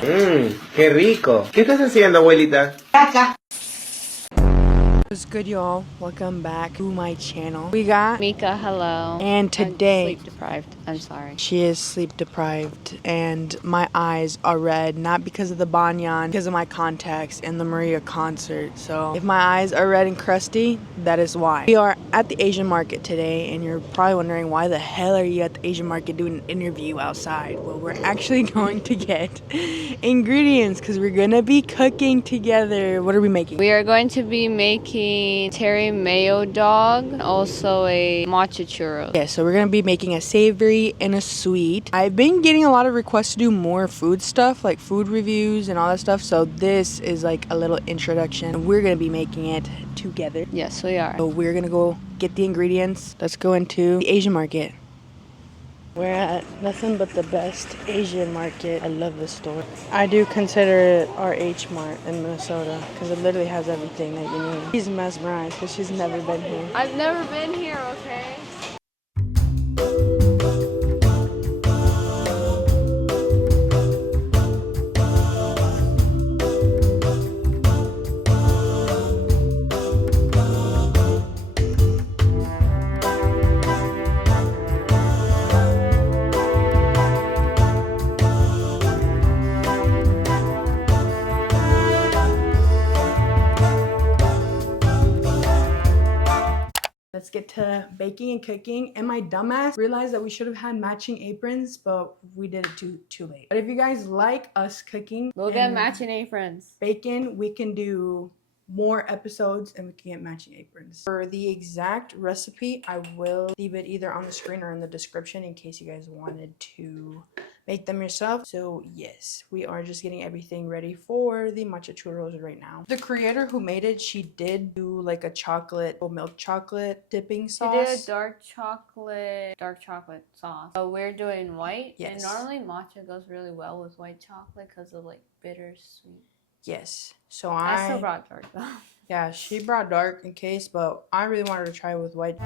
Qué rico. ¿Qué estás haciendo, abuelita? Caca. What's good, y'all? Welcome back to my channel. We got Mika, hello. and today I'm sleep deprived. I'm sorry. she is sleep deprived and my eyes are red, not because of the banyan, because of my contacts and the Maria concert. So if my eyes are red and crusty, that is why. We are at the Asian market today, and you're probably wondering, why the hell are you at the Asian market doing an interview outside? Well, we're actually going to get ingredients because we're gonna be cooking together. What are we making? We are going to be making Teri Mayo dog, also a Matcha Churros. Yeah, so we're gonna be making a savory and a sweet. I've been getting a lot of requests to do more food stuff, like food reviews and all that stuff, so this is like a little introduction. We're gonna be making it together. Yes, we are. So we're gonna go get the ingredients. Let's go into the Asian market. We're at nothing but the best Asian market. I love this store. I do consider it our H Mart in Minnesota because it literally has everything that you need. She's mesmerized because she's never been here. I've never been here, okay? Let's get to baking and cooking. And my dumbass realized that we should have had matching aprons, but we did it too late. But if you guys like us cooking, We'll get matching aprons. Bacon, we can do more episodes and we can get matching aprons. For the exact recipe, I will leave it either on the screen or in the description in case you guys wanted to make them yourself. So yes, we are just getting everything ready for the matcha churros right now. The creator who made it, she did do like a chocolate or milk chocolate dipping sauce. She did a dark chocolate sauce. So we're doing white. Yes. And normally matcha goes really well with white chocolate because of like bittersweet. Yes. So I still brought dark though. Yeah, she brought dark in case, but I really wanted to try it with white.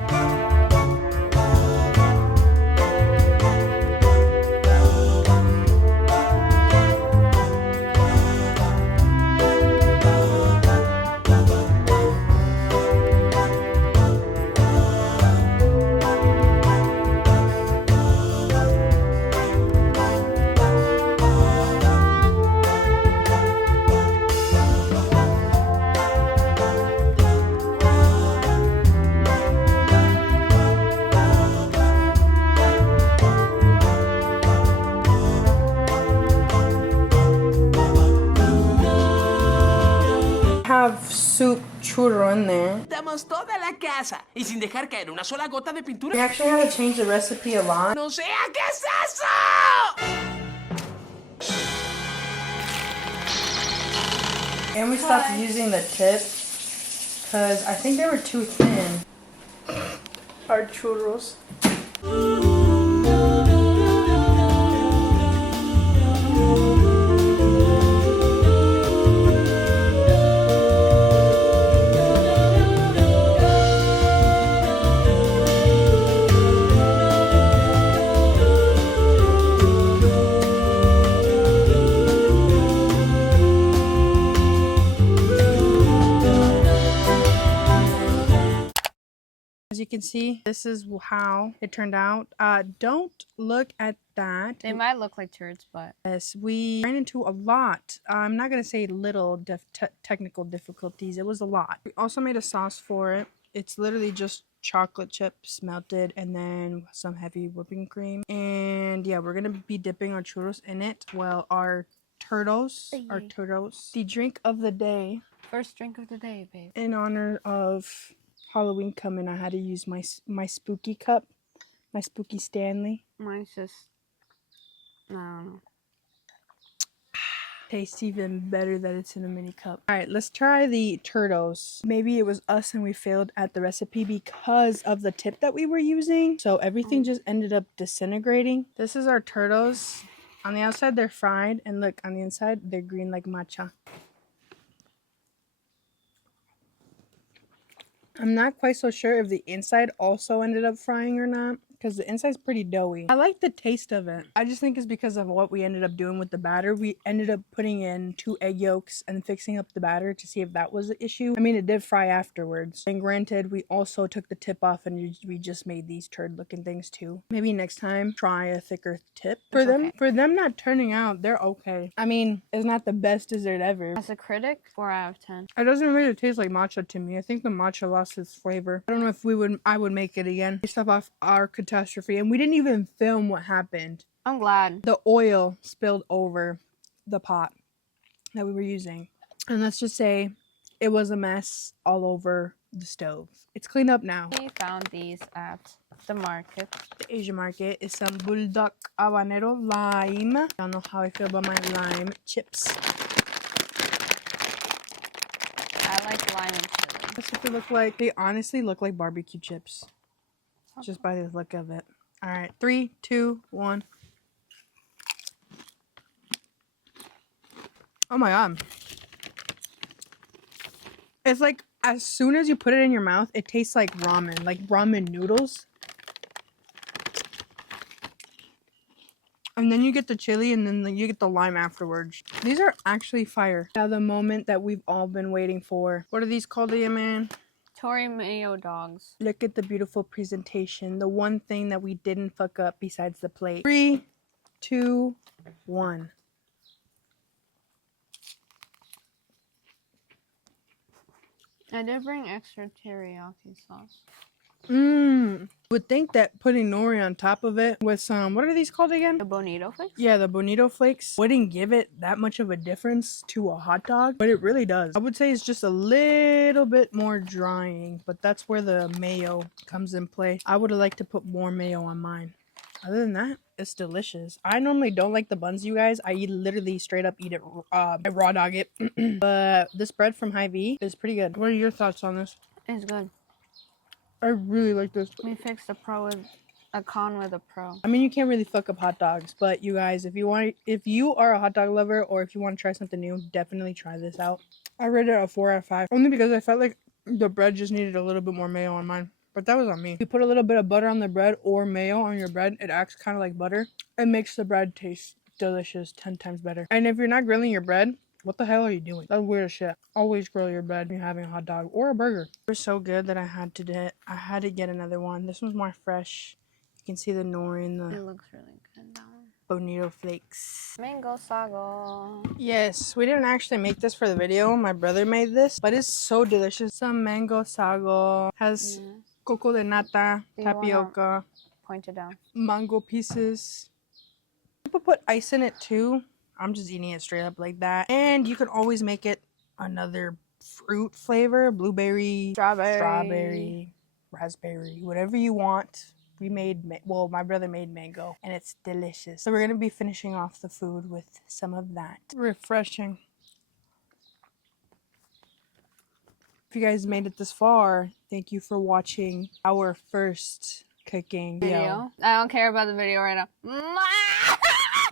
Have soup churro in there. Pintamos toda la casa y sin dejar caer una sola gota de pintura. We actually had to change the recipe a lot. ¡No sea qué es eso! And we stopped using the tip because I think they were too thin. Our churros. As you can see, this is how it turned out. Don't look at that. They might look like turds, but Yes, we ran into a lot. I'm not going to say little technical difficulties. It was a lot. We also made a sauce for it. It's literally just chocolate chips melted and then some heavy whipping cream. And yeah, we're going to be dipping our churros in it. Well, our turtles. The drink of the day. first drink of the day, babe. In honor of Halloween coming, I had to use my spooky cup, my spooky Stanley. Mine's just, I don't know. Tastes even better that it's in a mini cup. All right, let's try the turtles. Maybe it was us and we failed at the recipe because of the tip that we were using. So everything just ended up disintegrating. This is our turtles. On the outside, they're fried. And look, on the inside, they're green like matcha. I'm not quite so sure if the inside also ended up frying or not, because the inside's pretty doughy. I like the taste of it. I just think it's because of what we ended up doing with the batter. We ended up putting in 2 egg yolks and fixing up the batter to see if that was the issue. I mean, it did fry afterwards. And granted, we also took the tip off and we just made these turd looking things too. Maybe next time, try a thicker tip. For them not turning out, they're okay. I mean, it's not the best dessert ever. As a critic, 4 out of 10. It doesn't really taste like matcha to me. I think the matcha lost its flavor. I don't know if I would make it again. Based off our catastrophe. And we didn't even film what happened. I'm glad. The oil spilled over the pot that we were using. And let's just say it was a mess all over the stove. It's cleaned up now. We found these at the market. The Asian market is some bulldog habanero lime. I don't know how I feel about my lime chips. I like lime and chili. That's what they look like. They honestly look like barbecue chips. Just by the look of it. Alright, 3, 2, 1. Oh my god. It's like, as soon as you put it in your mouth, it tastes like ramen noodles. And then you get the chili and then you get the lime afterwards. These are actually fire. Now the moment that we've all been waiting for. What are these called again, man? Teri Mayo dogs. Look at the beautiful presentation. The one thing that we didn't fuck up besides the plate. 3, 2, 1. I did bring extra teriyaki sauce. Would think that putting nori on top of it with some, what are these called again? The bonito flakes? Yeah, the bonito flakes wouldn't give it that much of a difference to a hot dog, but it really does. I would say it's just a little bit more drying, but that's where the mayo comes in play. I would have liked to put more mayo on mine. Other than that, it's delicious. I normally don't like the buns, you guys. I literally straight up eat it, I raw dog it. But this bread from Hy-Vee is pretty good. What are your thoughts on this? It's good. I really like this. We fixed a con with a pro. I mean, you can't really fuck up hot dogs, but you guys, if you are a hot dog lover or if you want to try something new, definitely try this out. I rated it a 4 out of 5, only because I felt like the bread just needed a little bit more mayo on mine. But that was on me. If you put a little bit of butter on the bread or mayo on your bread, it acts kind of like butter. It makes the bread taste delicious 10 times better. And if you're not grilling your bread, what the hell are you doing? That's weird as shit. Always grill your bread when you're having a hot dog or a burger. It was so good that I had to get another one. This one's more fresh. You can see the nori and It the looks really good, that one. bonito flakes. Mango sago. Yes, we didn't actually make this for the video. My brother made this, but it's so delicious. Some mango sago. Has coco de nata, tapioca, Point it down. mango pieces. People put ice in it too. I'm just eating it straight up like that. And you can always make it another fruit flavor. Blueberry, strawberry, raspberry, whatever you want. We made, my brother made mango and it's delicious. So we're going to be finishing off the food with some of that. Refreshing. If you guys made it this far, thank you for watching our first cooking video. I don't care about the video right now.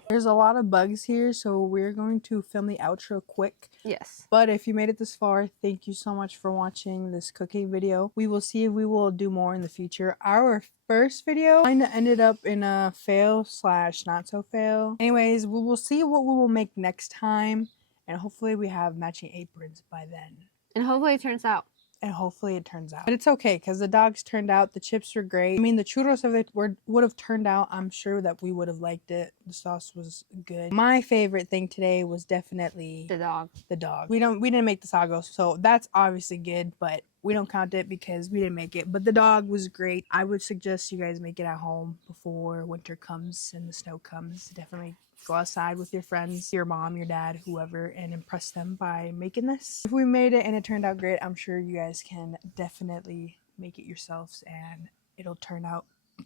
There's a lot of bugs here, so we're going to film the outro quick. Yes. But if you made it this far, thank you so much for watching this cooking video. We will see if we will do more in the future. Our first video kind of ended up in a fail / not so fail. Anyways, we will see what we will make next time. And hopefully we have matching aprons by then. And hopefully it turns out. But it's okay, because the dogs turned out. The chips were great. I mean, the churros, if they would have turned out, I'm sure that we would have liked it. The sauce was good. My favorite thing today was definitely The dog. the dog. We didn't make the sago, so that's obviously good, but we don't count it because we didn't make it. But the dog was great. I would suggest you guys make it at home before winter comes and the snow comes. Definitely go outside with your friends, your mom, your dad, whoever, and impress them by making this. If we made it and it turned out great, I'm sure you guys can definitely make it yourselves and it'll turn out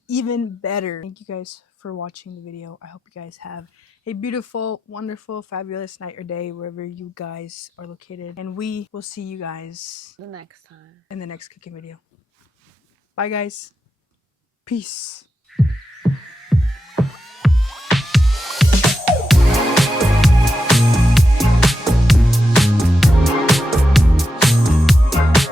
even better. Thank you guys for watching the video. I hope you guys have a beautiful, wonderful, fabulous night or day wherever you guys are located. And we will see you guys The next time. in the next cooking video. Bye guys. Peace.